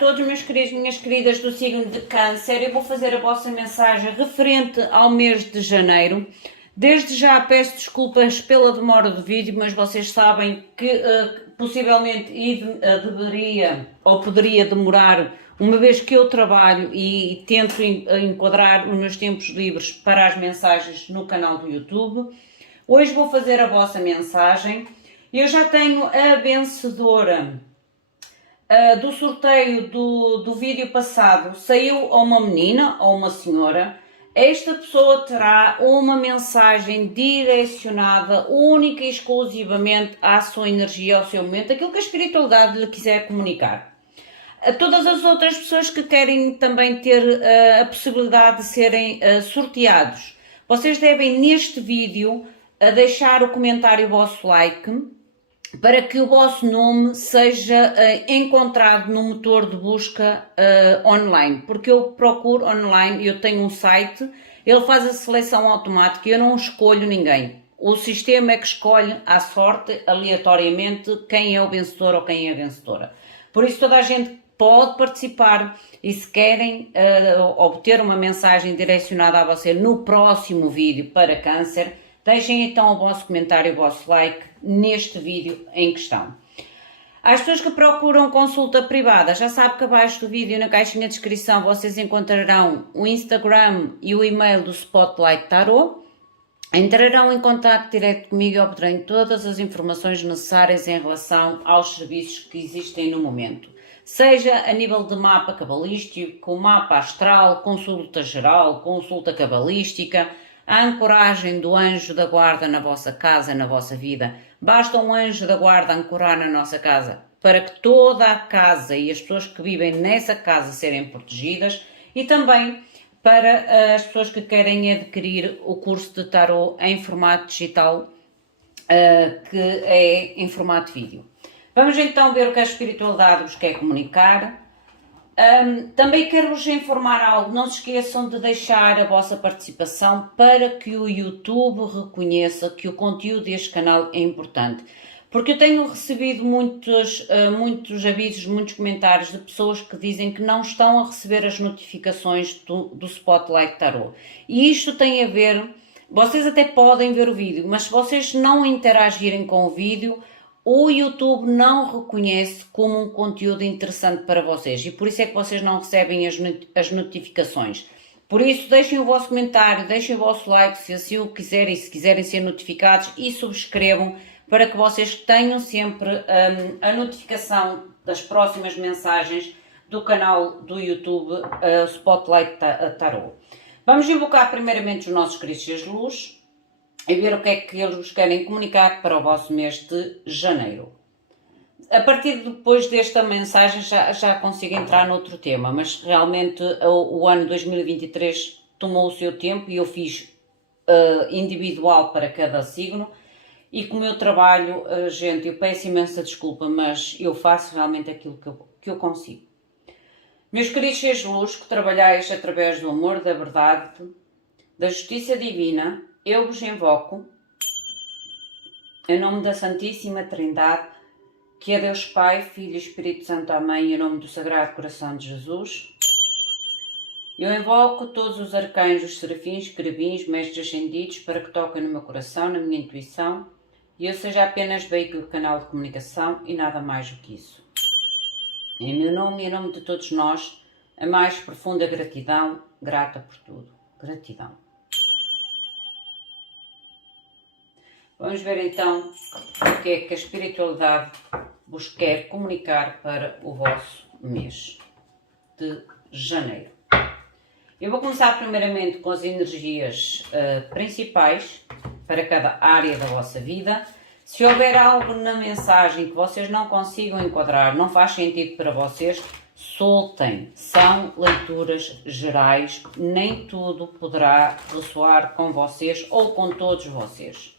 todos meus queridos, minhas queridas do signo de Câncer. Eu vou fazer a vossa mensagem referente ao mês de janeiro. Desde já peço desculpas pela demora do vídeo, mas vocês sabem que possivelmente deveria ou poderia demorar, uma vez que eu trabalho e tento enquadrar os meus tempos livres para as mensagens no canal do YouTube. Hoje vou fazer a vossa mensagem. Eu já tenho a vencedora do sorteio do vídeo passado. Saiu a uma menina ou uma senhora. Esta pessoa terá uma mensagem direcionada única e exclusivamente à sua energia, ao seu momento, aquilo que a espiritualidade lhe quiser comunicar. A todas as outras pessoas que querem também ter a possibilidade de serem sorteados, vocês devem neste vídeo deixar o comentário, o vosso like, para que o vosso nome seja encontrado no motor de busca online, porque eu procuro online, eu tenho um site, ele faz a seleção automática, eu não escolho ninguém. O sistema é que escolhe à sorte, aleatoriamente, quem é o vencedor ou quem é a vencedora. Por isso toda a gente pode participar e se querem obter uma mensagem direcionada a você no próximo vídeo para Câncer, deixem então o vosso comentário, o vosso like neste vídeo em questão. Às pessoas que procuram consulta privada, já sabem que abaixo do vídeo, na caixinha de descrição, vocês encontrarão o Instagram e o e-mail do Spotlight Tarot. Entrarão em contato direto comigo e obterão todas as informações necessárias em relação aos serviços que existem no momento. Seja a nível de mapa cabalístico, mapa astral, consulta geral, consulta cabalística, a ancoragem do anjo da guarda na vossa casa, na vossa vida. Basta um anjo da guarda ancorar na nossa casa para que toda a casa e as pessoas que vivem nessa casa serem protegidas, e também para as pessoas que querem adquirir o curso de tarot em formato digital, que é em formato vídeo. Vamos então ver o que a espiritualidade vos quer comunicar. Também quero-vos informar algo, não se esqueçam de deixar a vossa participação para que o YouTube reconheça que o conteúdo deste canal é importante. Porque eu tenho recebido muitos avisos, muitos comentários de pessoas que dizem que não estão a receber as notificações do Spotlight Tarot. E isto tem a ver, vocês até podem ver o vídeo, mas se vocês não interagirem com o vídeo, o YouTube não reconhece como um conteúdo interessante para vocês e por isso é que vocês não recebem as notificações. Por isso deixem o vosso comentário, deixem o vosso like se assim o quiserem, se quiserem ser notificados, e subscrevam para que vocês tenham sempre a notificação das próximas mensagens do canal do YouTube Spotlight Tarot. Vamos invocar primeiramente os nossos cristais de luz e ver o que é que eles vos querem comunicar para o vosso mês de janeiro. A partir de depois desta mensagem já consigo entrar noutro tema, mas realmente o ano 2023 tomou o seu tempo e eu fiz individual para cada signo, e como eu trabalho, gente, eu peço imensa desculpa, mas eu faço realmente aquilo que eu consigo. Meus queridos seres de luz, que trabalhais através do amor, da verdade, da justiça divina, eu vos invoco, em nome da Santíssima Trindade, que é Deus Pai, Filho e Espírito Santo, amém, em nome do Sagrado Coração de Jesus. Eu invoco todos os arcanjos, serafins, querubins, mestres ascendidos, para que toquem no meu coração, na minha intuição, e eu seja apenas veículo, canal de comunicação e nada mais do que isso. Em meu nome e em nome de todos nós, a mais profunda gratidão, grata por tudo. Gratidão. Vamos ver então o que é que a espiritualidade vos quer comunicar para o vosso mês de janeiro. Eu vou começar primeiramente com as energias principais para cada área da vossa vida. Se houver algo na mensagem que vocês não consigam enquadrar, não faz sentido para vocês, soltem. São leituras gerais, nem tudo poderá ressoar com vocês ou com todos vocês.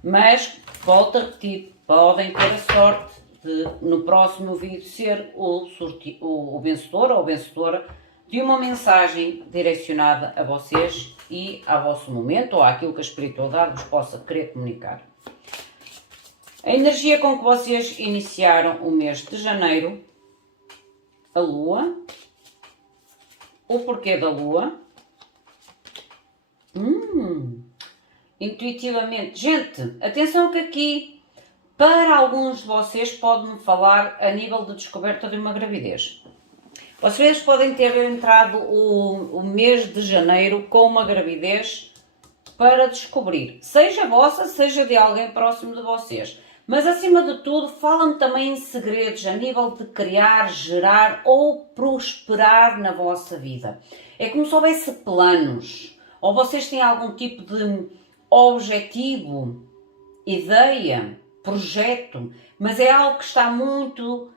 Mas, volto a repetir, podem ter a sorte de, no próximo vídeo, ser o vencedor ou vencedora de uma mensagem direcionada a vocês e ao vosso momento, ou àquilo que a espiritualidade vos possa querer comunicar. A energia com que vocês iniciaram o mês de janeiro a Lua, o porquê da Lua. Intuitivamente. Gente, atenção que aqui, para alguns de vocês, pode-me falar a nível de descoberta de uma gravidez. Vocês podem ter entrado o mês de janeiro com uma gravidez para descobrir, seja vossa, seja de alguém próximo de vocês. Mas acima de tudo, fala-me também em segredos a nível de criar, gerar ou prosperar na vossa vida. É como se houvesse planos, ou vocês têm algum tipo de objetivo, ideia, projeto, mas é algo que está muito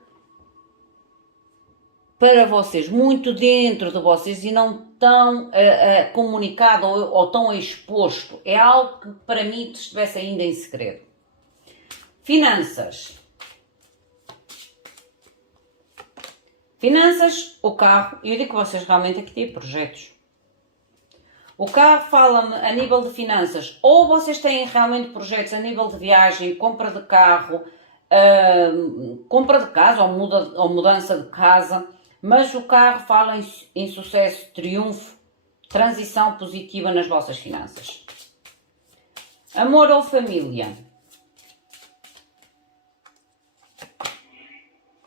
para vocês, muito dentro de vocês e não tão comunicado ou tão exposto. É algo que para mim estivesse ainda em segredo. Finanças. Finanças, o carro, e eu digo que vocês realmente aqui têm projetos. O carro fala-me a nível de finanças, ou vocês têm realmente projetos a nível de viagem, compra de carro, compra de casa ou mudança de casa, mas o carro fala em sucesso, triunfo, transição positiva nas vossas finanças. Amor ou família.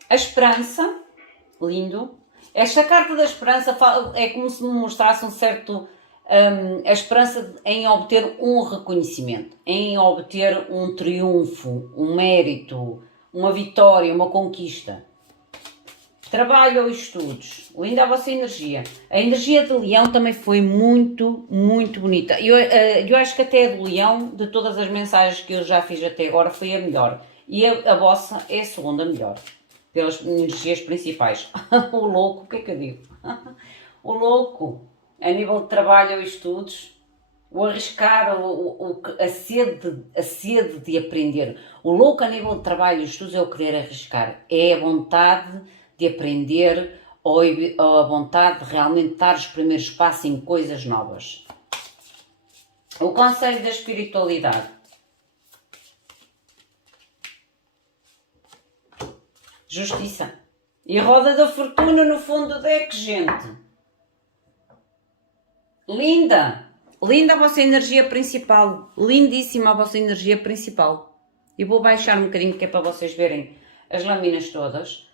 A esperança, lindo. Esta carta da esperança é como se me mostrasse um certo... a esperança em obter um reconhecimento, em obter um triunfo, um mérito, uma vitória, uma conquista. Trabalho ou estudos. Linda a vossa energia. A energia de Leão também foi muito, muito bonita. Eu acho que até a do Leão, de todas as mensagens que eu já fiz até agora, foi a melhor. E a vossa é a segunda melhor. Pelas energias principais. O louco, o que é que eu digo? O louco, a nível de trabalho ou estudos, o arriscar, a sede de aprender. O louco a nível de trabalho e estudos é o querer arriscar. É a vontade de aprender ou a vontade de realmente dar os primeiros passos em coisas novas. O conselho da espiritualidade. Justiça. E a roda da fortuna no fundo do deck, gente. Linda. Linda a vossa energia principal. Lindíssima a vossa energia principal. E vou baixar um bocadinho que é para vocês verem as lâminas todas.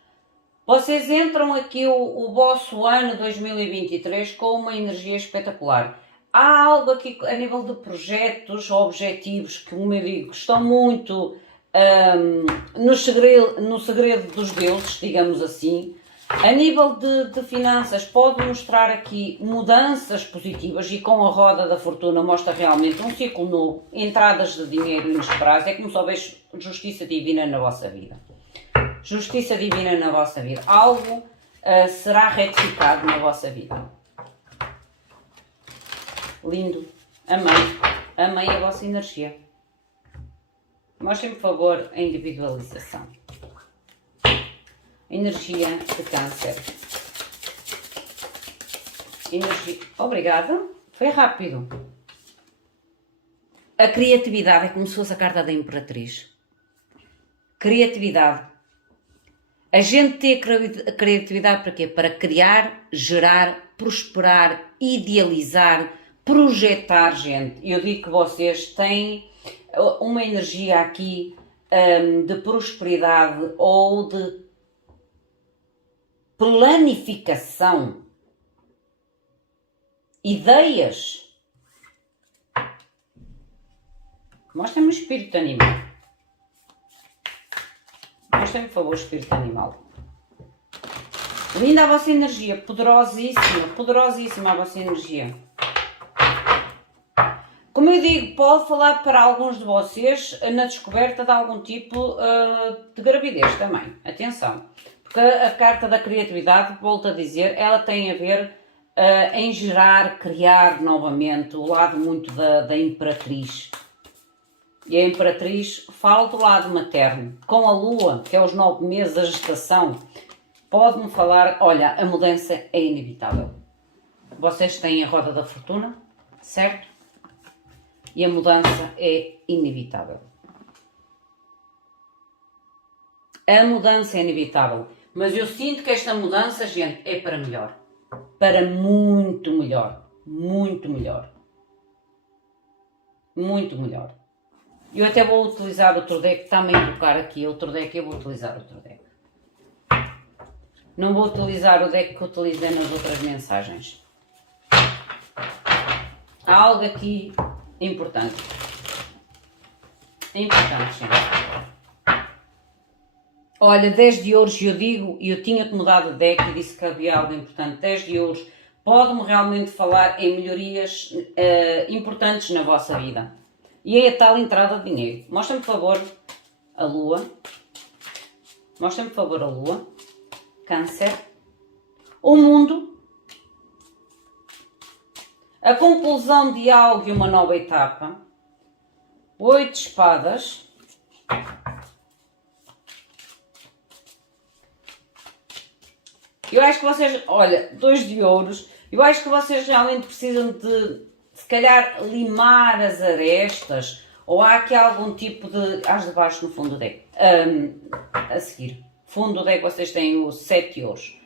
Vocês entram aqui o vosso ano 2023 com uma energia espetacular. Há algo aqui a nível de projetos, objetivos, que, como eu digo, estão muito no segredo dos deuses, digamos assim. A nível de finanças, pode mostrar aqui mudanças positivas e com a roda da fortuna mostra realmente um ciclo novo, entradas de dinheiro inesperadas. É como se houvesse justiça divina na vossa vida. Justiça divina na vossa vida. Algo será retificado na vossa vida. Lindo. Amei. Amei a vossa energia. Mostrem, por favor, a individualização. Energia de câncer. Energia... Obrigada. Foi rápido. A criatividade é como se fosse a carta da Imperatriz. Criatividade. A gente tem a criatividade para quê? Para criar, gerar, prosperar, idealizar, projetar, gente. Eu digo que vocês têm uma energia aqui de prosperidade ou de planificação, ideias. Mostrem-me o espírito animal. Mostrem-me, por favor, o espírito animal. Linda a vossa energia, poderosíssima, poderosíssima a vossa energia. Como eu digo, pode falar para alguns de vocês na descoberta de algum tipo de gravidez também. Atenção, porque a carta da criatividade, volto a dizer, ela tem a ver em gerar, criar novamente, o lado muito da Imperatriz. E a Imperatriz fala do lado materno, com a Lua, que é os 9 meses da gestação, pode-me falar, olha, a mudança é inevitável. Vocês têm a roda da fortuna, certo? E a mudança é inevitável. A mudança é inevitável. Mas eu sinto que esta mudança, gente, é para melhor. Para muito melhor. Muito melhor. Muito melhor. Eu até vou utilizar outro deck, está-me a tocar aqui outro deck, eu vou utilizar outro deck. Não vou utilizar o deck que utilizei nas outras mensagens. Há algo aqui importante. Importante, gente. Olha, 10 de ouros, eu digo, e eu tinha que mudar de deck e disse que havia algo importante. 10 de ouros pode-me realmente falar em melhorias importantes na vossa vida. E é a tal entrada de dinheiro. Mostra-me, por favor, a Lua. Mostra-me, por favor, a Lua. Câncer. O mundo. A conclusão de algo e uma nova etapa. 8 de espadas. Eu acho que vocês, olha, 2 de ouros. Eu acho que vocês realmente precisam de, se calhar, limar as arestas. Ou há aqui algum tipo de... As de baixo no fundo do deck. A seguir. Fundo do deck vocês têm o 7 de ouros.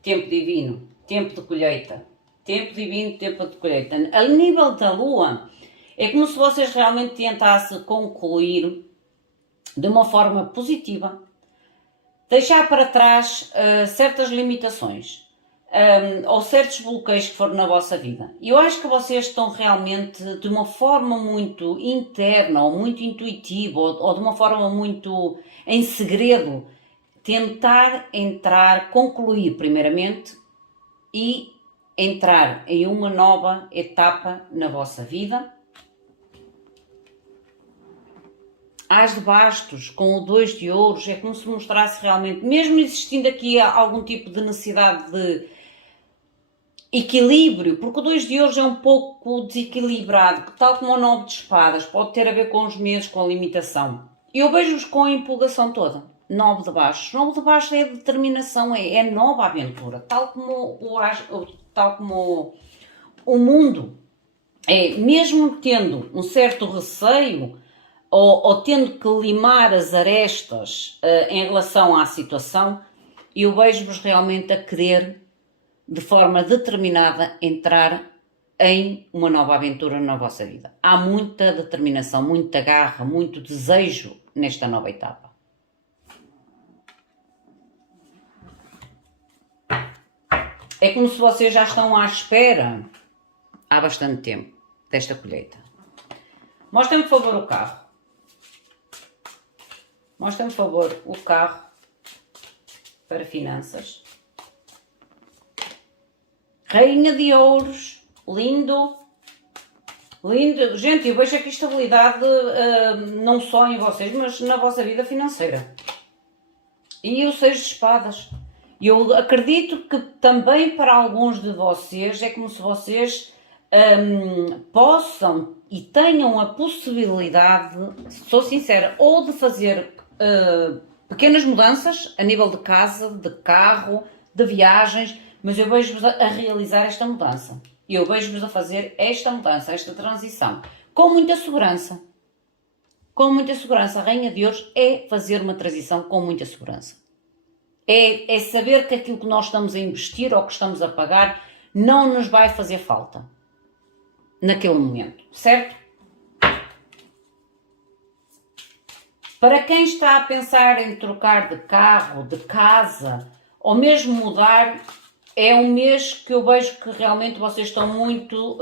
Tempo divino. Tempo de colheita. Tempo divino, tempo de colheita. A nível da lua, é como se vocês realmente tentassem concluir de uma forma positiva. Deixar para trás certas limitações ou certos bloqueios que foram na vossa vida. E eu acho que vocês estão realmente de uma forma muito interna ou muito intuitiva ou de uma forma muito em segredo tentar entrar, concluir primeiramente e entrar em uma nova etapa na vossa vida. As de bastos, com o 2 de ouros, é como se mostrasse realmente, mesmo existindo aqui algum tipo de necessidade de equilíbrio, porque o 2 de ouros é um pouco desequilibrado, tal como o 9 de espadas, pode ter a ver com os medos, com a limitação. Eu vejo-os com a empolgação toda. 9 de bastos. 9 de bastos é determinação, é nova aventura, tal como o mundo. É, mesmo tendo um certo receio, ou tendo que limar as arestas em relação à situação, eu vejo-vos realmente a querer, de forma determinada, entrar em uma nova aventura na vossa vida. Há muita determinação, muita garra, muito desejo nesta nova etapa. É como se vocês já estão à espera há bastante tempo desta colheita. Mostrem-me, por favor, o carro. Mostra-me, por favor, o carro para finanças. Rainha de ouros. Lindo. Lindo. Gente, eu vejo aqui estabilidade não só em vocês, mas na vossa vida financeira. E o 6 de espadas. Eu acredito que também para alguns de vocês é como se vocês possam e tenham a possibilidade, sou sincera, ou de fazer pequenas mudanças a nível de casa, de carro, de viagens, mas eu vejo-vos a realizar esta mudança. Eu vejo-vos a fazer esta mudança, esta transição, com muita segurança. Com muita segurança. A Rainha de Ouros é fazer uma transição com muita segurança. É saber que aquilo que nós estamos a investir ou que estamos a pagar não nos vai fazer falta naquele momento, certo? Para quem está a pensar em trocar de carro, de casa, ou mesmo mudar, é um mês que eu vejo que realmente vocês estão muito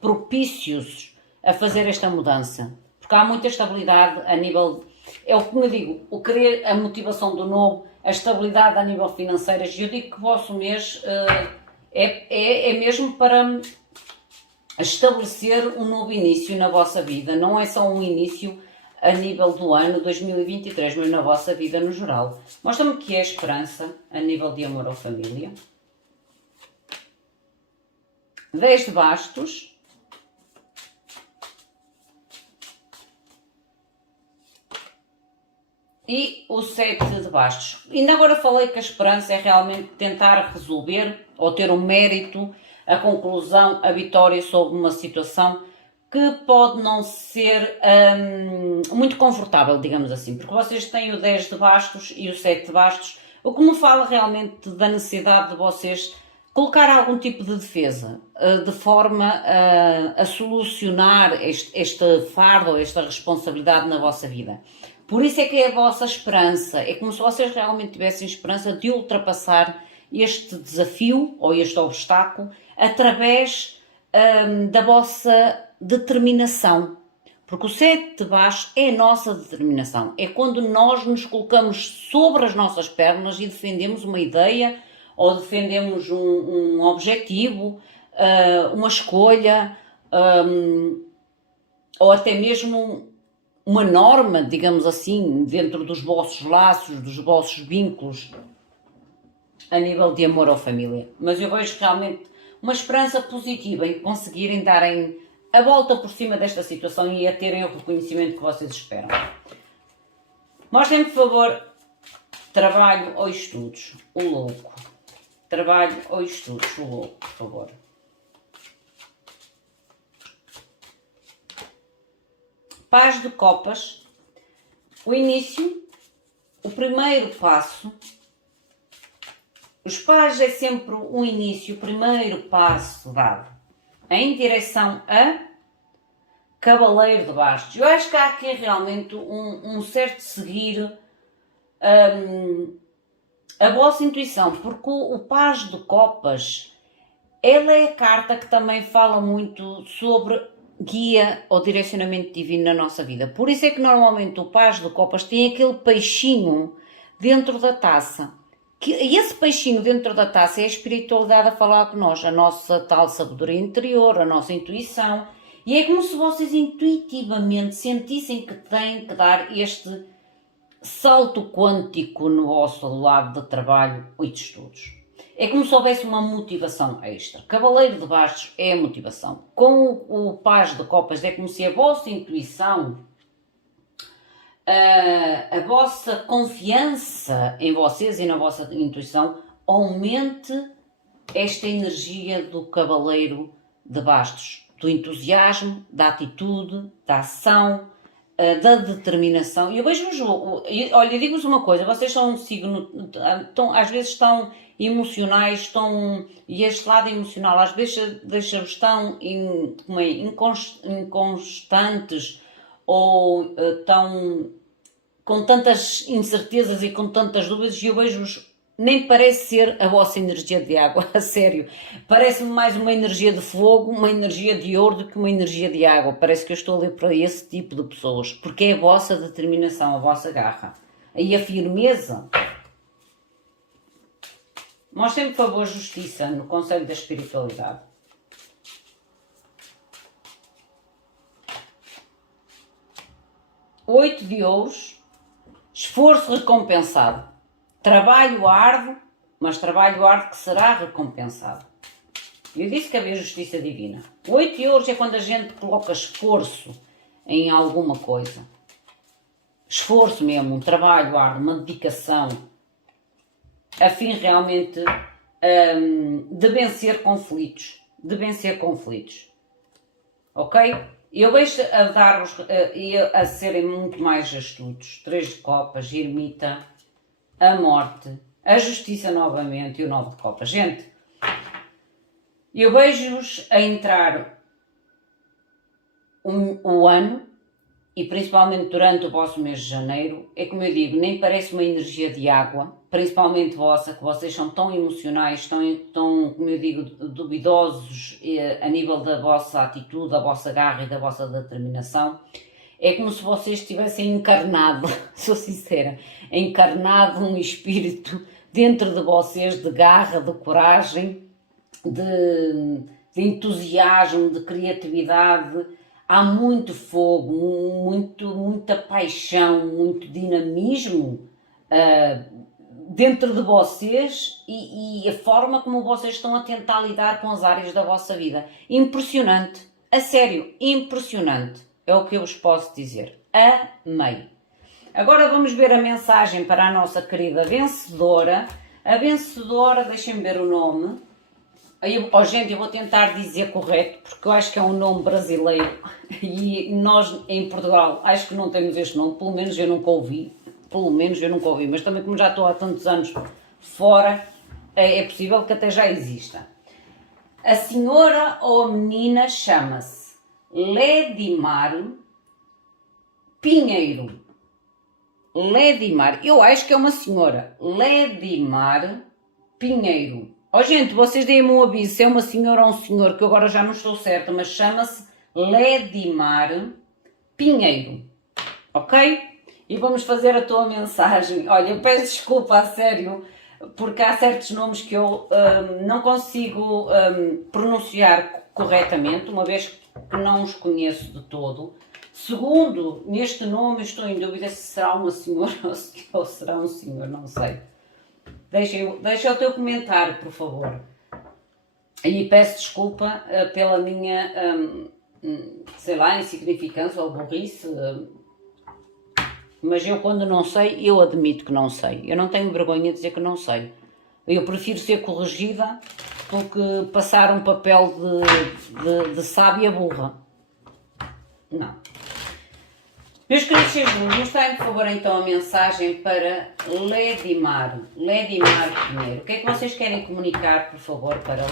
propícios a fazer esta mudança. Porque há muita estabilidade a nível... É o que eu digo, o querer, a motivação do novo, a estabilidade a nível financeiro. Eu digo que o vosso mês é mesmo para estabelecer um novo início na vossa vida. Não é só um início a nível do ano 2023, mas na vossa vida no geral. Mostra-me que é a esperança a nível de amor ou família. 10 de bastos. E o 7 de bastos. Ainda agora falei que a esperança é realmente tentar resolver ou ter um mérito, a conclusão, a vitória sobre uma situação que pode não ser muito confortável, digamos assim, porque vocês têm o 10 de bastos e o 7 de bastos, O que me fala realmente da necessidade de vocês colocar algum tipo de defesa, de forma a solucionar este fardo, esta responsabilidade na vossa vida. Por isso é que é a vossa esperança, é como se vocês realmente tivessem esperança de ultrapassar este desafio ou este obstáculo através da vossa determinação. Porque o 7 de baixo é a nossa determinação, é quando nós nos colocamos sobre as nossas pernas e defendemos uma ideia ou defendemos um objetivo, uma escolha, ou até mesmo uma norma, digamos assim, dentro dos vossos laços, dos vossos vínculos a nível de amor ou família. Mas eu vejo realmente uma esperança positiva em conseguirem darem a volta por cima desta situação e a terem o reconhecimento que vocês esperam. Mostrem-me, por favor, trabalho ou estudos, o louco. Trabalho ou estudos, o louco, por favor. Paz de copas, o início, o primeiro passo. Os pares é sempre um início, o primeiro passo dado em direção a Cavaleiro de Bastos. Eu acho que há aqui realmente um certo seguir a vossa intuição, porque o Paz de Copas, ela é a carta que também fala muito sobre guia ou direcionamento divino na nossa vida. Por isso é que normalmente o Paz de Copas tem aquele peixinho dentro da taça. E esse peixinho dentro da taça é a espiritualidade a falar com nós, a nossa tal sabedoria interior, a nossa intuição. E é como se vocês intuitivamente sentissem que têm que dar este salto quântico no vosso lado de trabalho e de estudos. É como se houvesse uma motivação extra. Cavaleiro de Bastos é a motivação. Com o Paz de Copas é como se a vossa intuição, a vossa confiança em vocês e na vossa intuição aumente esta energia do Cavaleiro de Bastos, do entusiasmo, da atitude, da ação, da determinação. E eu vejo-vos, olha, digo-vos uma coisa, vocês são um signo, às vezes estão emocionais, e este lado emocional às vezes deixa-vos tão inconstantes ou com tantas incertezas e com tantas dúvidas, e eu vejo-vos, nem parece ser a vossa energia de água, a sério. Parece-me mais uma energia de fogo, uma energia de ouro do que uma energia de água. Parece que eu estou a ler para esse tipo de pessoas, porque é a vossa determinação, a vossa garra. E a firmeza. Mostrem-me, por favor, justiça no Conselho da Espiritualidade. Oito de ouros. Esforço recompensado. Trabalho árduo, mas trabalho árduo que será recompensado. Eu disse que havia justiça divina. 8 de ouros é quando a gente coloca esforço em alguma coisa. Esforço mesmo, um trabalho árduo, uma dedicação, a fim realmente de vencer conflitos. De vencer conflitos. Ok? Eu vejo a dar-vos e a serem muito mais astutos. 3 de copas, ermita, a morte, a justiça novamente e o 9 de copas. Gente, eu vejo-vos a entrar o ano, e principalmente durante o vosso mês de janeiro, é como eu digo, nem parece uma energia de água, principalmente vossa, que vocês são tão emocionais, tão, como eu digo, duvidosos a nível da vossa atitude, da vossa garra e da vossa determinação. É como se vocês tivessem encarnado, sou sincera, encarnado um espírito dentro de vocês de garra, de coragem, de entusiasmo, de criatividade. Há muito fogo, muita paixão, muito dinamismo dentro de vocês e a forma como vocês estão a tentar lidar com as áreas da vossa vida. Impressionante, a sério, impressionante, é o que eu vos posso dizer. Amei. Agora vamos ver a mensagem para a nossa querida vencedora. A vencedora, deixem-me ver o nome. Gente, eu vou tentar dizer correto, porque eu acho que é um nome brasileiro e nós em Portugal acho que não temos este nome, pelo menos eu nunca ouvi. pelo menos eu nunca ouvi, mas também como já estou há tantos anos fora, é possível que até já exista. A senhora ou a menina chama-se Ledimar Pinheiro. Ledimar, eu acho que é uma senhora. Ledimar Pinheiro. Ó gente, vocês deem-me um aviso se é uma senhora ou um senhor, que eu agora já não estou certa, mas chama-se Ledimar Pinheiro. Ok? E vamos fazer a tua mensagem. Olha, eu peço desculpa, a sério, porque há certos nomes que eu não consigo pronunciar corretamente, uma vez que não os conheço de todo. Segundo, neste nome estou em dúvida se será uma senhora ou será um senhor, não sei. Deixa o teu comentário, por favor. E peço desculpa pela minha, sei lá, insignificância ou burrice, mas eu quando não sei, eu admito que não sei. Eu não tenho vergonha de dizer que não sei. Eu prefiro ser corrigida do que passar um papel de sábia burra. Não. Meus queridos seres, mostrem por favor então a mensagem para Ledimar Pinheiro. O que é que vocês querem comunicar, por favor, para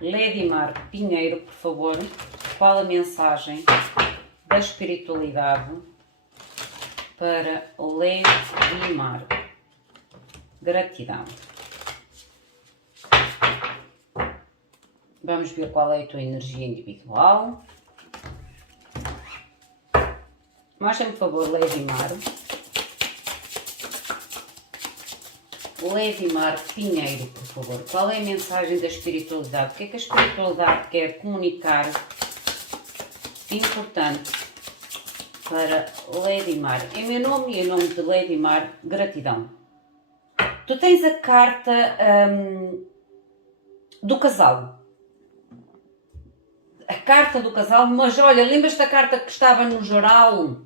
Ledimar Pinheiro, por favor? Qual a mensagem da espiritualidade para Ledimar? Gratidão. Vamos ver qual é a tua energia individual. Mostra-me, por favor, Ledimar Pinheiro, por favor. Qual é a mensagem da espiritualidade? O que é que a espiritualidade quer comunicar importante para Ledimar? Em meu nome e em nome de Ledimar, gratidão. Tu tens a carta do casal. A carta do casal, mas olha, lembras-te da carta que estava no geral,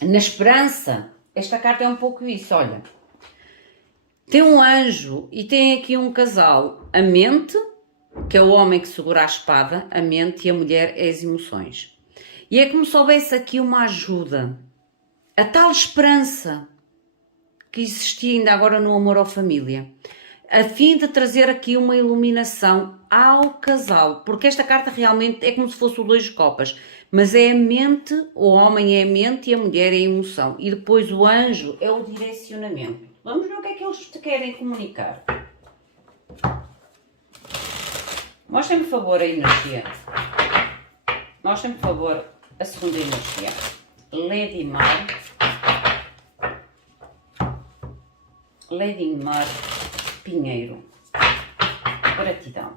na esperança? Esta carta é um pouco isso, olha. Tem um anjo e tem aqui um casal. A mente, que é o homem que segura a espada, a mente, e a mulher é as emoções. E é como se houvesse aqui uma ajuda. A tal esperança que existia ainda agora no amor à família, a fim de trazer aqui uma iluminação ao casal, porque esta carta realmente é como se fosse o dois de copas, mas é a mente, o homem é a mente e a mulher é a emoção, e depois o anjo é o direcionamento. Vamos ver o que é que eles te querem comunicar. Mostrem-me, por favor, a energia. Mostrem-me, por favor, a segunda energia. Ledimar Pinheiro. Gratidão.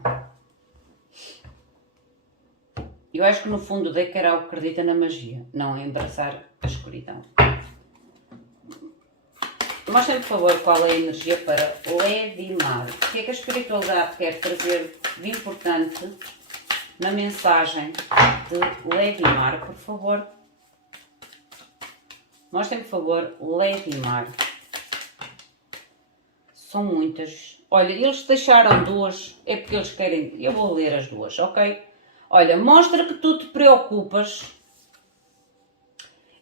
Eu acho que no fundo o deck era algo que acredita na magia, não em abraçar a escuridão. Mostrem-me, por favor, qual é a energia para Ledimar. O que é que a espiritualidade quer trazer de importante na mensagem de Ledimar, por favor? Mostrem-me, por favor, Ledimar. São muitas. Olha, eles deixaram duas, é porque eles querem... Eu vou ler as duas, ok? Olha, mostra que tu te preocupas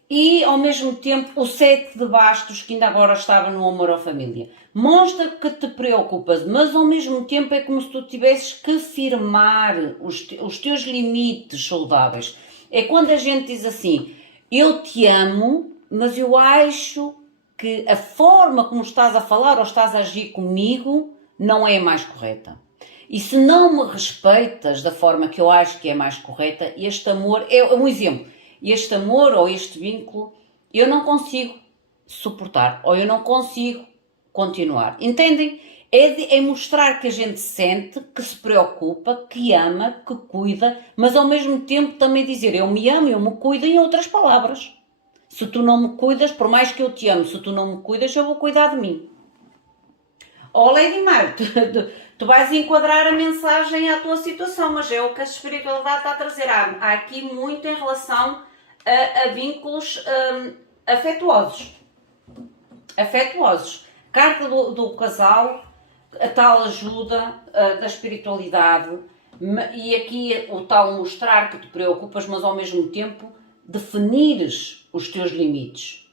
e, ao mesmo tempo, o 7 de bastos, que ainda agora estava no amor à família. Mostra que te preocupas, mas, ao mesmo tempo, é como se tu tivesses que firmar os teus limites saudáveis. É quando a gente diz assim, eu te amo, mas eu acho que a forma como estás a falar ou estás a agir comigo não é a mais correta. E se não me respeitas da forma que eu acho que é mais correta, este amor, é um exemplo, este amor ou este vínculo, eu não consigo suportar, ou eu não consigo continuar. Entendem? É mostrar que a gente sente, que se preocupa, que ama, que cuida, mas ao mesmo tempo também dizer, eu me amo, eu me cuido, em outras palavras. Se tu não me cuidas, por mais que eu te amo, se tu não me cuidas, eu vou cuidar de mim. Oh, Ledimar, tu vais enquadrar a mensagem à tua situação, mas é o que a espiritualidade está a trazer. Há aqui muito em relação a vínculos afetuosos. Carta do casal, a tal ajuda da espiritualidade, e aqui o tal mostrar que te preocupas, mas ao mesmo tempo definires os teus limites.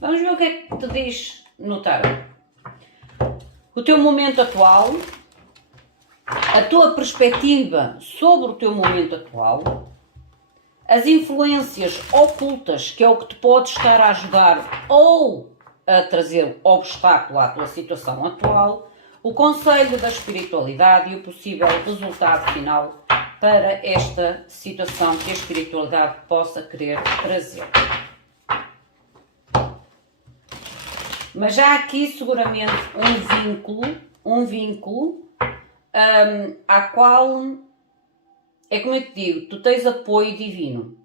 Vamos ver o que é que te diz no tarot. O teu momento atual, a tua perspectiva sobre o teu momento atual, as influências ocultas, que é o que te pode estar a ajudar ou a trazer obstáculo à tua situação atual, o conselho da espiritualidade e o possível resultado final para esta situação que a espiritualidade possa querer trazer. Mas já há aqui seguramente um vínculo à qual, é como eu te digo, tu tens apoio divino.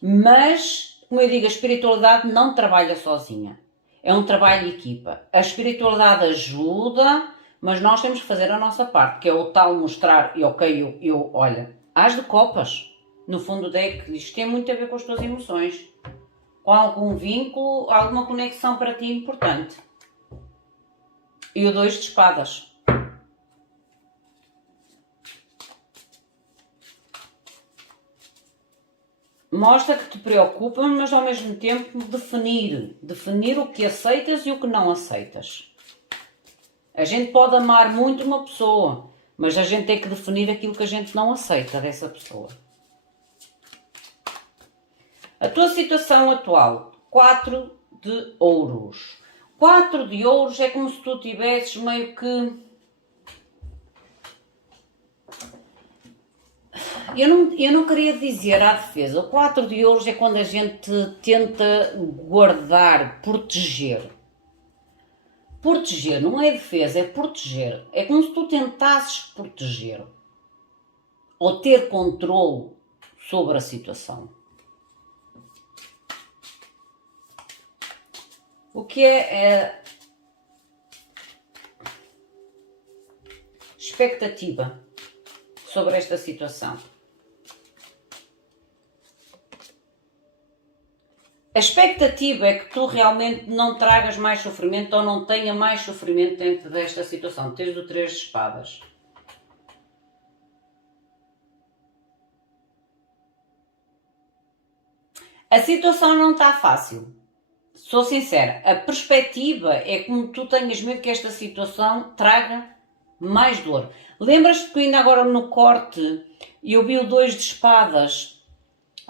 Mas, como eu digo, a espiritualidade não trabalha sozinha. É um trabalho de equipa. A espiritualidade ajuda, mas nós temos que fazer a nossa parte, que é o tal mostrar, e ok, olha, as de copas, no fundo do deck, isto tem muito a ver com as tuas emoções, com algum vínculo, alguma conexão para ti importante. E o 2 de espadas. Mostra que te preocupa, mas ao mesmo tempo definir o que aceitas e o que não aceitas. A gente pode amar muito uma pessoa, mas a gente tem que definir aquilo que a gente não aceita dessa pessoa. A tua situação atual, 4 de ouros. 4 de ouros é como se tu tivesses meio que... Eu não queria dizer à defesa. O 4 de ouros é quando a gente tenta guardar, proteger. Proteger não é defesa, é proteger. É como se tu tentasses proteger ou ter controle sobre a situação. O que é expectativa sobre esta situação? A expectativa é que tu realmente não tragas mais sofrimento ou não tenha mais sofrimento dentro desta situação. Tens o 3 de espadas. A situação não está fácil. Sou sincera, a perspectiva é como tu tenhas medo que esta situação traga mais dor. Lembras-te que ainda agora no corte eu vi o 2 de espadas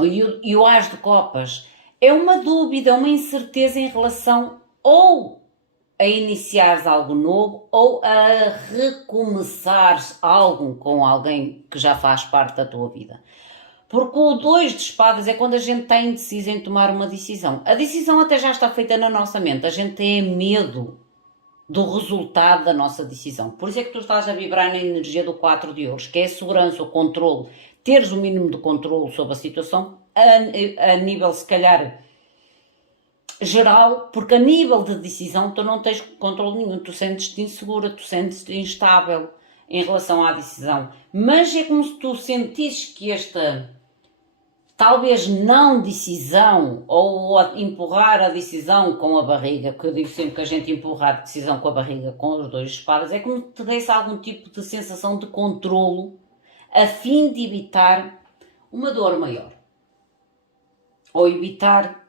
e o as de copas? É uma dúvida, uma incerteza em relação ou a iniciares algo novo ou a recomeçares algo com alguém que já faz parte da tua vida. Porque o 2 de espadas é quando a gente está indeciso em tomar uma decisão. A decisão até já está feita na nossa mente. A gente tem medo do resultado da nossa decisão. Por isso é que tu estás a vibrar na energia do 4 de ouros, que é a segurança, o controle. Teres o mínimo de controle sobre a situação a nível, se calhar, geral, porque a nível de decisão tu não tens controle nenhum. Tu sentes-te insegura, tu sentes-te instável em relação à decisão. Mas é como se tu sentisses que esta... talvez não decisão ou empurrar a decisão com a barriga, que eu digo sempre que a gente empurra a decisão com a barriga com os 2 de espadas, é como se te desse algum tipo de sensação de controlo a fim de evitar uma dor maior ou evitar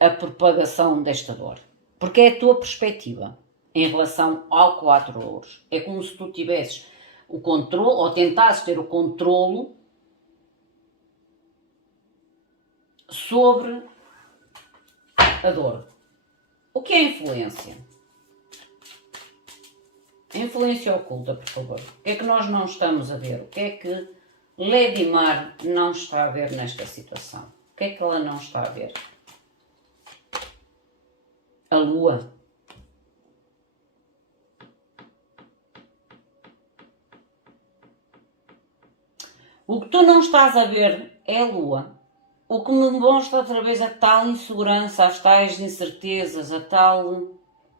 a propagação desta dor. Porque é a tua perspectiva em relação ao 4 de ouros. É como se tu tivesses o controle ou tentasses ter o controlo sobre a dor. O que é influência? A influência oculta, por favor. O que é que nós não estamos a ver? O que é que Lady Mar não está a ver nesta situação? O que é que ela não está a ver? A lua. O que tu não estás a ver é a lua. O que me mostra outra vez a tal insegurança, as tais incertezas, a tal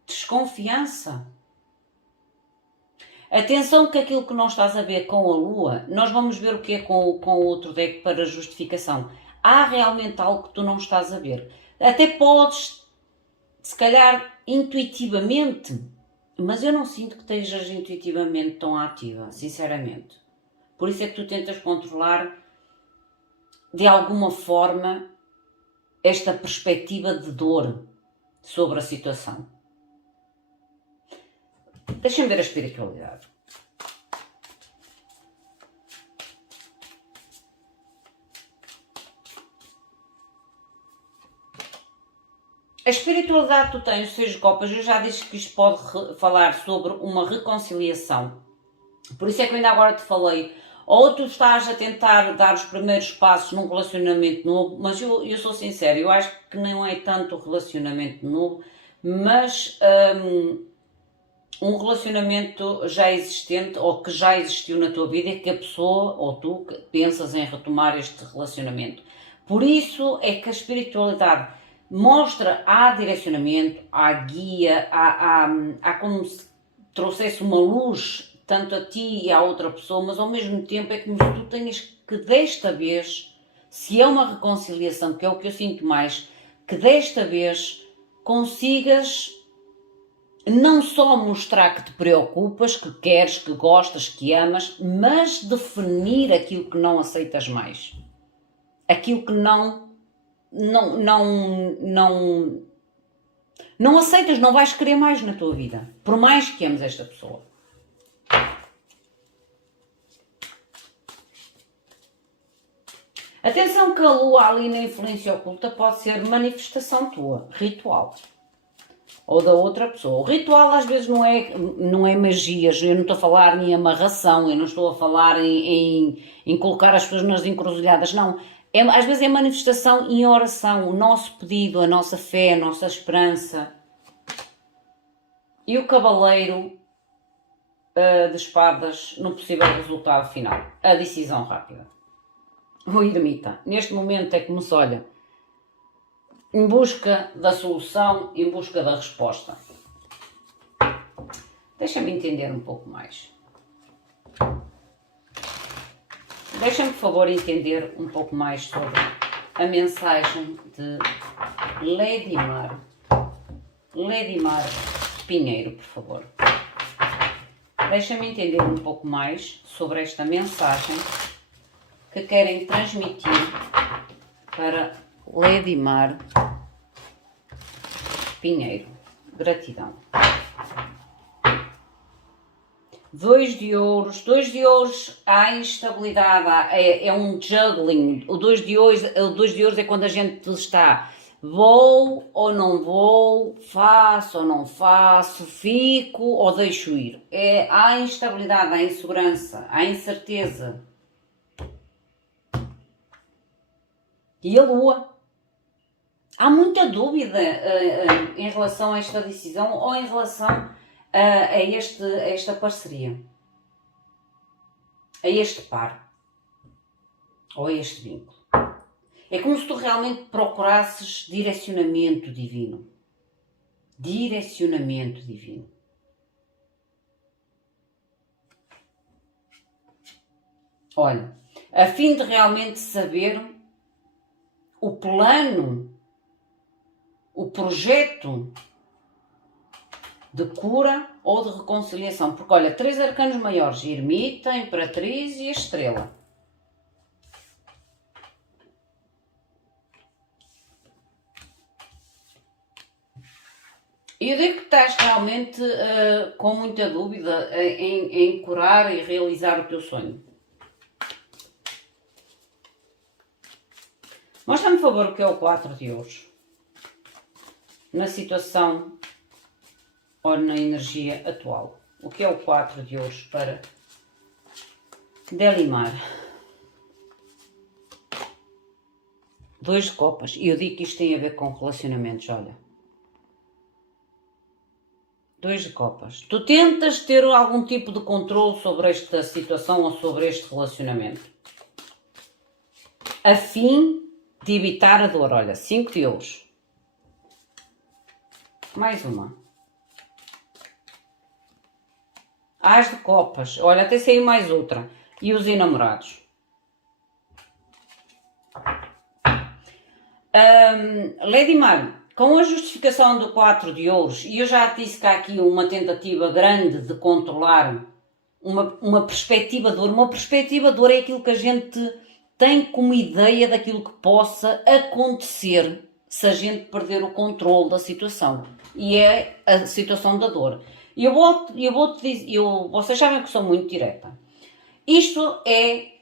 desconfiança. Atenção que aquilo que não estás a ver com a lua, nós vamos ver o que é com o outro deck para justificação. Há realmente algo que tu não estás a ver. Até podes, se calhar, intuitivamente, mas eu não sinto que estejas intuitivamente tão ativa, sinceramente. Por isso é que tu tentas controlar de alguma forma, esta perspectiva de dor sobre a situação. Deixem-me ver a espiritualidade. A espiritualidade que tu tens, o 6 de copas, eu já disse que isto pode falar sobre uma reconciliação. Por isso é que eu ainda agora te falei, ou tu estás a tentar dar os primeiros passos num relacionamento novo, mas eu sou sincera, eu acho que não é tanto o relacionamento novo, mas um relacionamento já existente ou que já existiu na tua vida e que a pessoa ou tu pensas em retomar este relacionamento. Por isso é que a espiritualidade mostra, há direcionamento, há guia, há como se trouxesse uma luz tanto a ti e à outra pessoa, mas ao mesmo tempo é como se tu tenhas que desta vez, se é uma reconciliação, que é o que eu sinto mais, que desta vez consigas não só mostrar que te preocupas, que queres, que gostas, que amas, mas definir aquilo que não aceitas mais. Aquilo que não aceitas, não vais querer mais na tua vida, por mais que ames esta pessoa. Atenção que a lua ali na influência oculta pode ser manifestação tua, ritual, ou da outra pessoa. O ritual às vezes não é magias, eu não estou a falar em amarração, eu não estou a falar em colocar as pessoas nas encruzilhadas, não. Às vezes é manifestação em oração, o nosso pedido, a nossa fé, a nossa esperança. E o cavaleiro de espadas no possível resultado final, a decisão rápida. O ermita, neste momento é como se olha, em busca da solução, em busca da resposta. Deixa-me entender um pouco mais. Deixa-me, por favor, entender um pouco mais sobre a mensagem de Ledimar. Ledimar Pinheiro, por favor. Deixa-me entender um pouco mais sobre esta mensagem que querem transmitir para Ledimar Pinheiro. Gratidão. 2 de ouros, há instabilidade, é um juggling. O 2 de ouros é quando a gente está, vou ou não vou, faço ou não faço, fico ou deixo ir. Há instabilidade, há insegurança, há incerteza. E a lua? Há muita dúvida em relação a esta decisão ou em relação a esta parceria, a este par, ou a este vínculo. É como se tu realmente procurasses direcionamento divino. Direcionamento divino. Olha, a fim de realmente saber o plano, o projeto de cura ou de reconciliação. Porque olha, 3 arcanos maiores, ermita, imperatriz e a estrela. E eu digo que estás realmente com muita dúvida em curar e realizar o teu sonho. Mostra-me, por favor, o que é o 4 de ouros. Na situação ou na energia atual. O que é o 4 de ouros para Delimar? 2 de copas. E eu digo que isto tem a ver com relacionamentos, olha. 2 de copas. Tu tentas ter algum tipo de controle sobre esta situação ou sobre este relacionamento. A fim de evitar a dor. Olha, 5 de ouros. Mais uma. As de copas. Olha, até saiu mais outra. E os enamorados. Ledimar, com a justificação do 4 de ouros, e eu já disse que há aqui uma tentativa grande de controlar uma perspectiva de dor. Uma perspectiva de dor é aquilo que a gente tem como ideia daquilo que possa acontecer se a gente perder o controle da situação. E é a situação da dor. E eu vou-te dizer, vocês sabem que sou muito direta. Isto é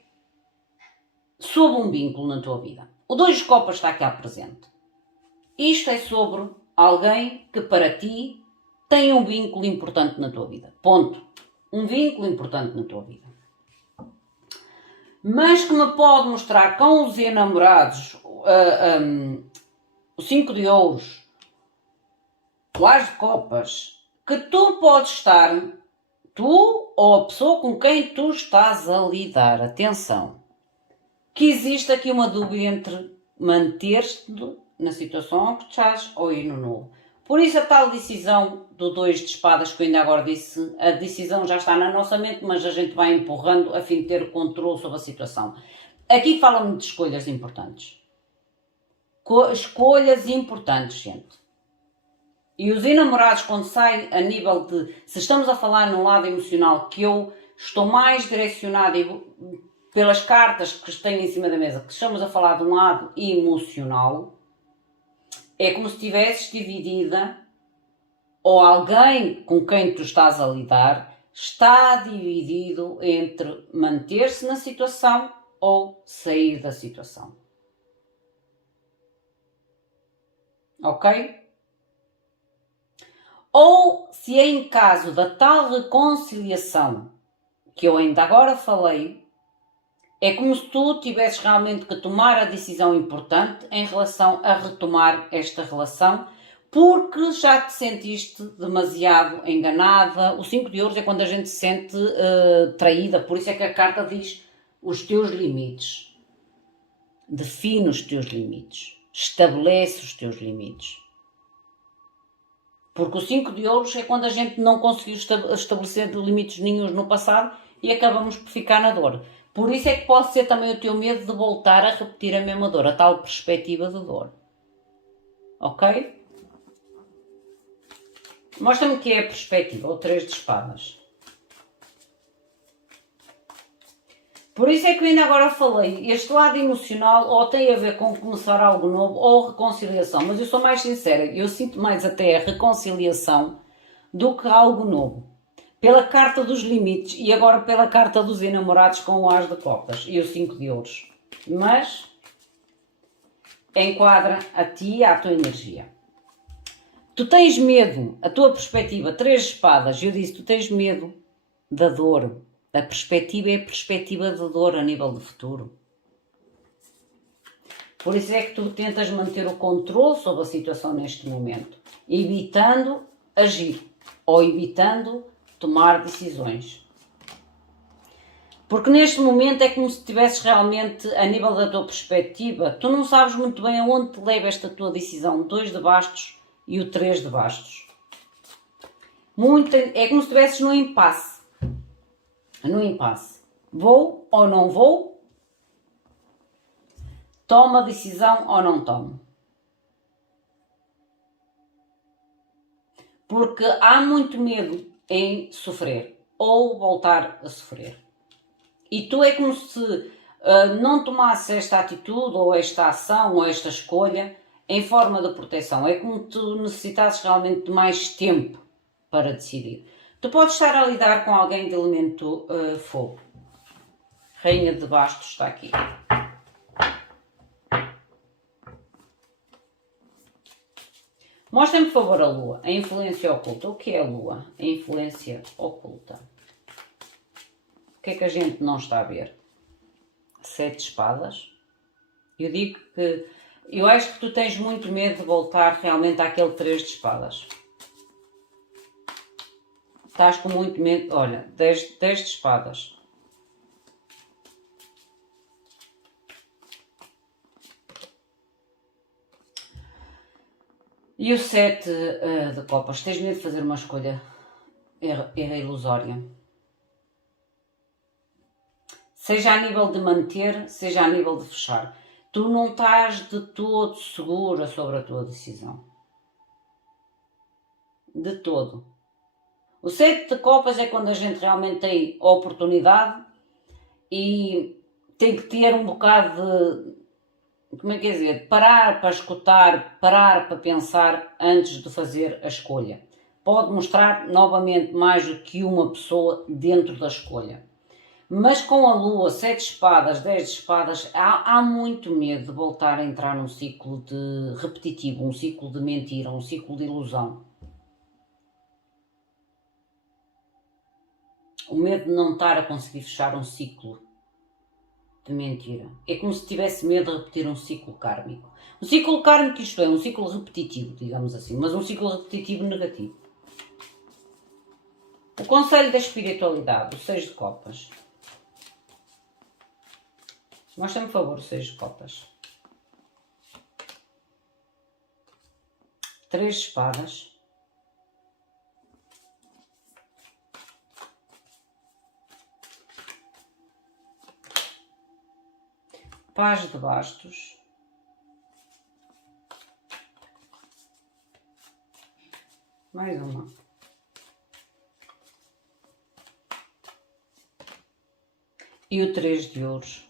sobre um vínculo na tua vida. O 2 de copas está aqui à presente. Isto é sobre alguém que para ti tem um vínculo importante na tua vida. Ponto. Um vínculo importante na tua vida. Mas que me pode mostrar com os enamorados, o 5 de ouros, o as de copas, que tu podes estar, tu ou a pessoa com quem tu estás a lidar, atenção, que existe aqui uma dúvida entre manter-te na situação que estás ou ir no novo. Por isso a tal decisão do 2 de espadas que eu ainda agora disse, a decisão já está na nossa mente, mas a gente vai empurrando a fim de ter controle sobre a situação. Aqui fala-me de escolhas importantes. Escolhas importantes, gente. E os enamorados, quando saem a nível de... Se estamos a falar num lado emocional, que eu estou mais direcionada pelas cartas que tenho em cima da mesa, que estamos a falar de um lado emocional, é como se estivesses dividida, ou alguém com quem tu estás a lidar está dividido entre manter-se na situação ou sair da situação. Ok? Ou se é em caso da tal reconciliação que eu ainda agora falei, é como se tu tivesses realmente que tomar a decisão importante em relação a retomar esta relação, porque já te sentiste demasiado enganada. O 5 de ouros é quando a gente se sente traída, por isso é que a carta diz os teus limites. Define os teus limites. Estabelece os teus limites. Porque o 5 de ouros é quando a gente não conseguiu estabelecer limites nenhuns no passado e acabamos por ficar na dor. Por isso é que pode ser também o teu medo de voltar a repetir a mesma dor, a tal perspectiva de dor. Ok? Mostra-me o que é a perspectiva, o 3 de espadas. Por isso é que eu ainda agora falei, este lado emocional ou tem a ver com começar algo novo ou reconciliação, mas eu sou mais sincera, eu sinto mais até a reconciliação do que algo novo. Pela carta dos limites e agora pela carta dos enamorados com o as de copas e o 5 de ouros. Mas enquadra a ti e à tua energia. Tu tens medo, a tua perspectiva, 3 de espadas, eu disse, tu tens medo da dor. A perspectiva é a perspectiva de dor a nível de futuro. Por isso é que tu tentas manter o controle sobre a situação neste momento, evitando agir ou evitando tomar decisões. Porque neste momento é como se estivesses realmente, a nível da tua perspectiva, tu não sabes muito bem aonde te leva esta tua decisão, 2 de bastos e o 3 de bastos. É como se estivesses num impasse. No impasse. Vou ou não vou? Tomo a decisão ou não tomo? Porque há muito medo em sofrer ou voltar a sofrer. E tu é como se não tomasses esta atitude ou esta ação ou esta escolha em forma de proteção. É como tu necessitasses realmente de mais tempo para decidir. Tu podes estar a lidar com alguém de elemento fogo. Rainha de bastos está aqui. Mostra-me, por favor, a lua. A influência oculta. O que é a lua? A influência oculta. O que é que a gente não está a ver? 7 de espadas. Eu digo que... Eu acho que tu tens muito medo de voltar realmente àquele 3 de espadas. Estás com muito medo. Olha, 10 de espadas. E o 7 de copas. Tens medo de fazer uma escolha ilusória. Seja a nível de manter, seja a nível de fechar. Tu não estás de todo segura sobre a tua decisão. De todo. O 7 de copas é quando a gente realmente tem a oportunidade e tem que ter um bocado de, como é que é dizer, parar para escutar, parar para pensar antes de fazer a escolha. Pode mostrar novamente mais do que uma pessoa dentro da escolha. Mas com a lua, 7 espadas, 10 de espadas, há muito medo de voltar a entrar num ciclo de repetitivo, um ciclo de mentira, um ciclo de ilusão. O medo de não estar a conseguir fechar um ciclo de mentira. É como se tivesse medo de repetir um ciclo kármico. Um ciclo kármico, isto é, um ciclo repetitivo, digamos assim, mas um ciclo repetitivo negativo. O conselho da espiritualidade, o 6 de copas. Mostra-me, por favor, o 6 de copas. 3 de espadas. Paz de bastos. Mais uma. E o 3 de ouros.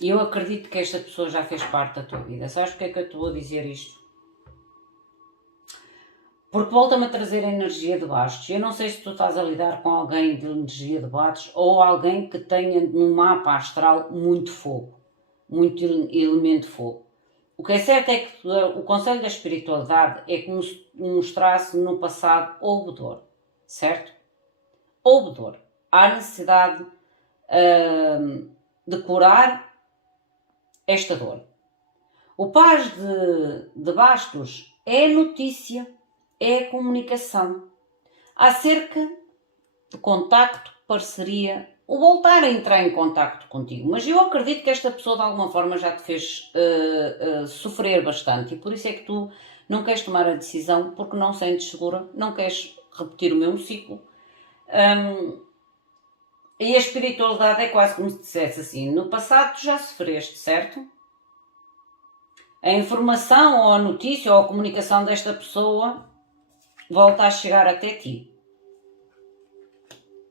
E eu acredito que esta pessoa já fez parte da tua vida. Sabes porque é que eu te vou dizer isto? Porque volta-me a trazer a energia de bastos. Eu não sei se tu estás a lidar com alguém de energia de bastos ou alguém que tenha no mapa astral muito fogo, muito elemento fogo. O que é certo é que o conselho da espiritualidade é que nos mostrasse no passado houve dor, certo? Houve dor. Há necessidade de curar esta dor. O paz de bastos é notícia, é comunicação acerca de contacto, parceria, o voltar a entrar em contacto contigo. Mas eu acredito que esta pessoa de alguma forma já te fez sofrer bastante e por isso é que tu não queres tomar a decisão porque não sentes segura, não queres repetir o mesmo ciclo. E a espiritualidade é quase como se dissesse assim, no passado tu já sofreste, certo? A informação ou a notícia ou a comunicação desta pessoa volta a chegar até ti.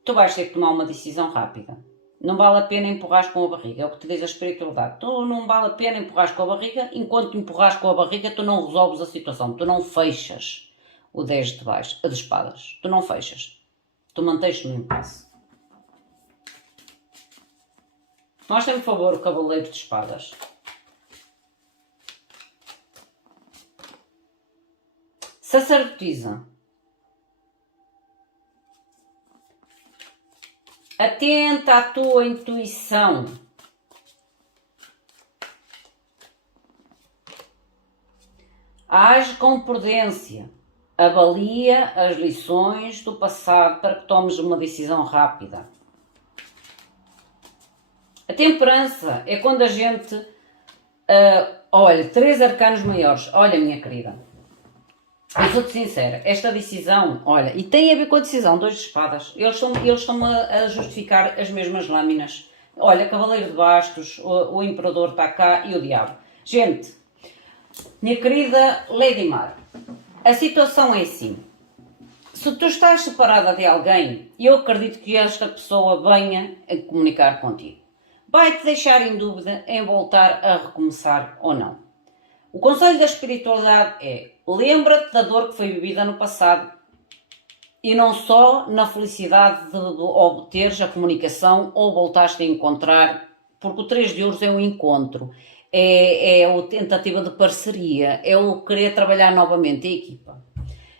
Tu vais ter que tomar uma decisão rápida. Não vale a pena empurrar com a barriga, é o que te diz a espiritualidade. Tu não vale a pena empurrar com a barriga, enquanto empurras com a barriga tu não resolves a situação, tu não fechas o 10 de baixo, a de espadas, tu não fechas, tu mantens-te no impasse. Mostra-me, por favor, o cavaleiro de espadas. Sacerdotisa. Atenta à tua intuição. Age com prudência. Avalia as lições do passado para que tomes uma decisão rápida. A temperança é quando a gente... olha, 3 arcanos maiores. Olha, minha querida. Eu sou-te sincera, esta decisão, olha, e tem a ver com a decisão, 2 de espadas, eles estão a justificar as mesmas lâminas. Olha, cavaleiro de bastos, o imperador está cá e o diabo. Gente, minha querida Lady Mar, a situação é assim. Se tu estás separada de alguém, eu acredito que esta pessoa venha a comunicar contigo. Vai-te deixar em dúvida em voltar a recomeçar ou não. O conselho da espiritualidade é: lembra-te da dor que foi vivida no passado e não só na felicidade de obteres a comunicação ou voltaste a encontrar, porque o 3 de ouros é um encontro, é a tentativa de parceria, é o querer trabalhar novamente em equipa.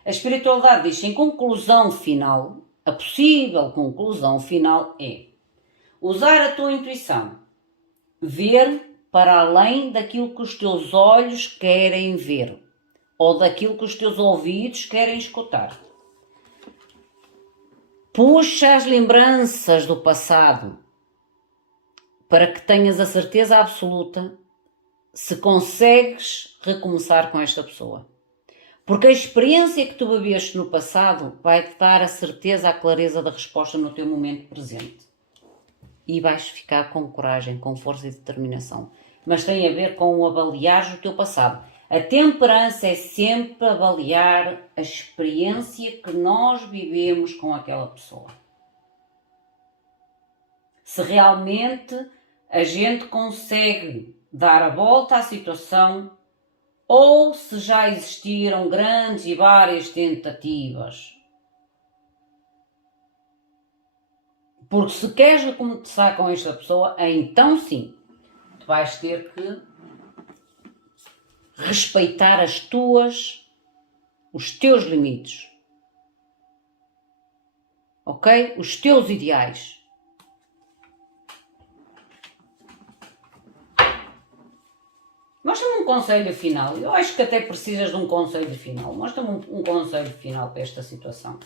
A espiritualidade diz, em conclusão final, a possível conclusão final é usar a tua intuição, ver para além daquilo que os teus olhos querem ver ou daquilo que os teus ouvidos querem escutar. Puxa as lembranças do passado para que tenhas a certeza absoluta se consegues recomeçar com esta pessoa. Porque a experiência que tu viveste no passado vai-te dar a certeza, a clareza da resposta no teu momento presente. E vais ficar com coragem, com força e determinação. Mas tem a ver com o avaliar o teu passado. A temperança é sempre avaliar a experiência que nós vivemos com aquela pessoa. se realmente a gente consegue dar a volta à situação ou se já existiram grandes e várias tentativas. Porque se queres começar com esta pessoa, então sim, tu vais ter que respeitar os teus limites, ok? Os teus ideais. Mostra-me um conselho final. Eu acho que até precisas de um conselho final. Mostra-me um conselho final para esta situação.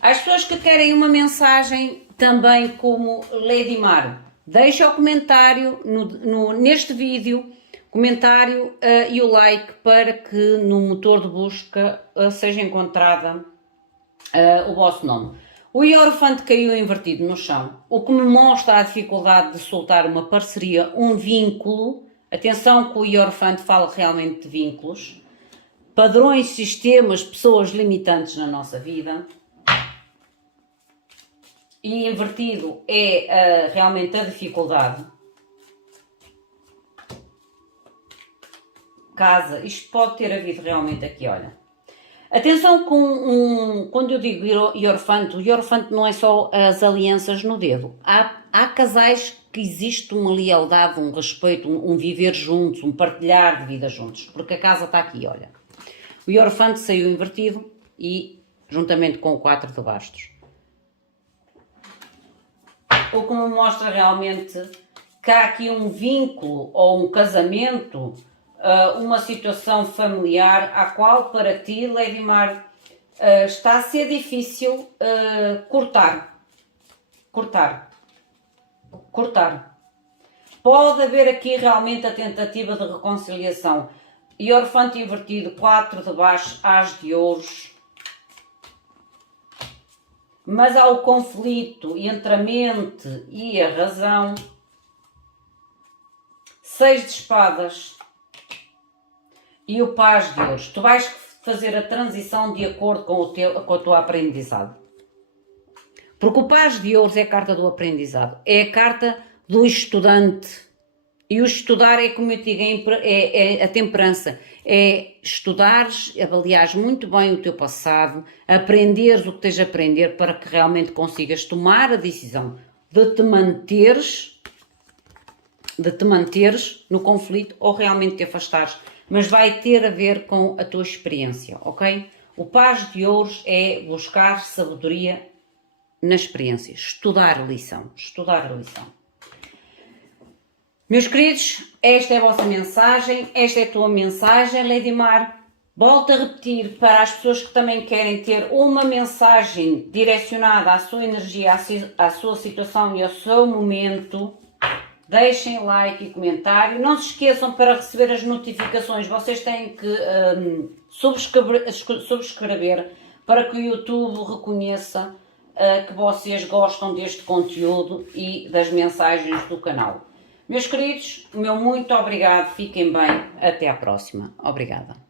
Às pessoas que querem uma mensagem também como Lady Mar, deixa o comentário neste vídeo, comentário e o like para que no motor de busca seja encontrada o vosso nome. O Hierophante caiu invertido no chão, o que me mostra a dificuldade de soltar uma parceria, um vínculo. Atenção que o Hierophante fala realmente de vínculos, padrões, sistemas, pessoas limitantes na nossa vida. E invertido é realmente a dificuldade. Casa, isto pode ter havido realmente aqui, olha. Atenção com quando eu digo Hierophante, o Hierophante não é só as alianças no dedo. Há casais que existe uma lealdade, um respeito, um viver juntos, um partilhar de vida juntos. Porque a casa está aqui, olha. O Hierophante saiu invertido e juntamente com o 4 de bastos. O que me mostra realmente que há aqui um vínculo ou um casamento, uma situação familiar à qual para ti, Lady Mar, está a ser difícil cortar. Pode haver aqui realmente a tentativa de reconciliação. Hierophante invertido, 4 de baixo, as de ouros. Mas há o conflito entre a mente e a razão. 6 de espadas e o paz de ouros. Tu vais fazer a transição de acordo com o teu aprendizado. Porque o paz de ouros é a carta do aprendizado. É a carta do estudante. E o estudar é, como eu te digo, é a temperança. É estudares, avaliares muito bem o teu passado, aprenderes o que tens a aprender para que realmente consigas tomar a decisão de te manteres no conflito ou realmente te afastares. Mas vai ter a ver com a tua experiência, ok? O paz de ouros é buscar sabedoria na experiência, estudar a lição. Meus queridos, esta é a vossa mensagem, esta é a tua mensagem, Lady Mar. Volto a repetir para as pessoas que também querem ter uma mensagem direcionada à sua energia, à sua situação e ao seu momento. Deixem like e comentário. Não se esqueçam, para receber as notificações, vocês têm que subscrever para que o YouTube reconheça que vocês gostam deste conteúdo e das mensagens do canal. Meus queridos, o meu muito obrigado, fiquem bem, até à próxima. Obrigada.